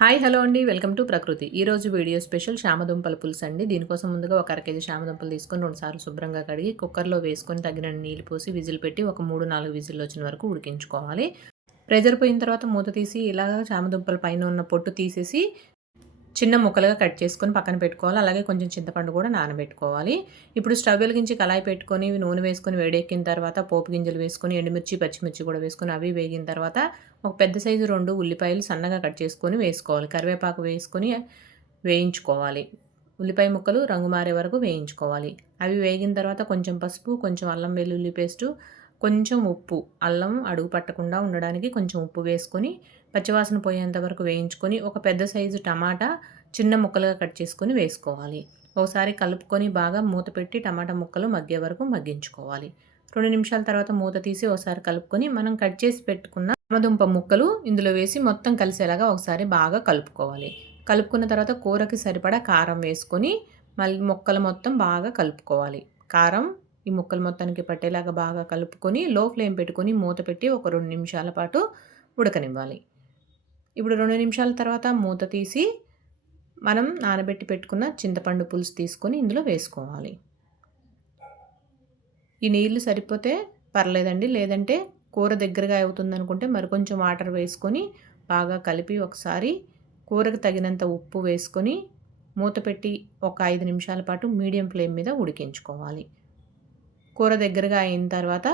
Hi hello అండి. Welcome to Prakruti. ఈరోజు video special శామదుంపల పులుసు అండి. దీనికోసం ముందుగా ఒక అర కేజీ శామదుంపలు తీసుకొని రెండుసార్లు శుభ్రంగా కడిగి కుక్కర్లో వేసుకొని తగిన నీళ్ళు పోసి విజిల్ పెట్టి ఒక మూడు నాలుగు విజిల్ వచ్చిన వరకు ఉడికించుకోవాలి. ప్రెజర్ పోయిన తర్వాత మూత తీసి ఇలా చామదుంపల పైన ఉన్న పొట్టు తీసేసి చిన్న ముక్కలుగా కట్ చేసుకొని పక్కన పెట్టుకోవాలి. అలాగే కొంచెం చింతపండు కూడా నానబెట్టుకోవాలి. ఇప్పుడు స్టవ్ వెలిగించి కళాయి పెట్టుకొని నూనె వేసుకొని వేడెక్కిన తర్వాత పోపు గింజలు వేసుకొని ఎండుమిర్చి పచ్చిమిర్చి కూడా వేసుకొని అవి వేగిన తర్వాత ఒక పెద్ద సైజు రెండు ఉల్లిపాయలు సన్నగా కట్ చేసుకొని వేసుకోవాలి. కరివేపాకు వేసుకొని వేయించుకోవాలి. ఉల్లిపాయ ముక్కలు రంగు మారే వరకు వేయించుకోవాలి. అవి వేగిన తర్వాత కొంచెం పసుపు కొంచెం అల్లం వెల్లుల్లి పేస్టు కొంచెం ఉప్పు. అల్లం అడుగు పట్టకుండా ఉండడానికి కొంచెం ఉప్పు వేసుకొని పచ్చివాసన పోయేంత వరకు వేయించుకొని ఒక పెద్ద సైజు టమాటా చిన్న ముక్కలుగా కట్ చేసుకొని వేసుకోవాలి. ఒకసారి కలుపుకొని బాగా మూత పెట్టి టమాటా ముక్కలు మగ్గే వరకు మగ్గించుకోవాలి. రెండు నిమిషాల తర్వాత మూత తీసి ఒకసారి కలుపుకొని మనం కట్ చేసి పెట్టుకున్న అమ్మదుంప ముక్కలు ఇందులో వేసి మొత్తం కలిసేలాగా ఒకసారి బాగా కలుపుకోవాలి. కలుపుకున్న తర్వాత కూరకి సరిపడా కారం వేసుకొని మళ్ళీ ముక్కలు మొత్తం బాగా కలుపుకోవాలి. కారం ఈ ముక్కలు మొత్తానికి పట్టేలాగా బాగా కలుపుకొని లో ఫ్లేమ్ పెట్టుకొని మూత పెట్టి ఒక రెండు నిమిషాల పాటు ఉడకనివ్వాలి. ఇప్పుడు రెండు నిమిషాల తర్వాత మూత తీసి మనం నానబెట్టి పెట్టుకున్న చింతపండు పులుసు తీసుకొని ఇందులో వేసుకోవాలి. ఈ నీళ్ళు సరిపోతే పర్లేదండి. లేదంటే కూర దగ్గరగా అవుతుంది అనుకుంటే మరికొంచెం వాటర్ వేసుకొని బాగా కలిపి ఒకసారి కూరకు తగినంత ఉప్పు వేసుకొని మూత పెట్టి ఒక ఐదు నిమిషాల పాటు మీడియం ఫ్లేమ్ మీద ఉడికించుకోవాలి. కూర దగ్గరగా అయిన తర్వాత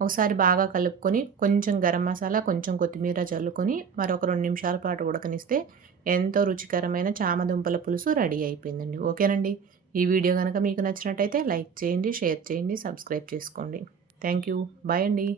ఒకసారి బాగా కలుపుకొని కొంచెం గరం మసాలా కొంచెం కొత్తిమీర చల్లుకొని మరొక రెండు నిమిషాల పాటు ఉడకనిస్తే ఎంతో రుచికరమైన చామదుంపల పులుసు రెడీ అయిపోయిందండి. ఓకేనండి? ఈ వీడియో కనుక మీకు నచ్చినట్టయితే లైక్ చేయండి షేర్ చేయండి సబ్స్క్రైబ్ చేసుకోండి. Thank you. బాయ్ అండి.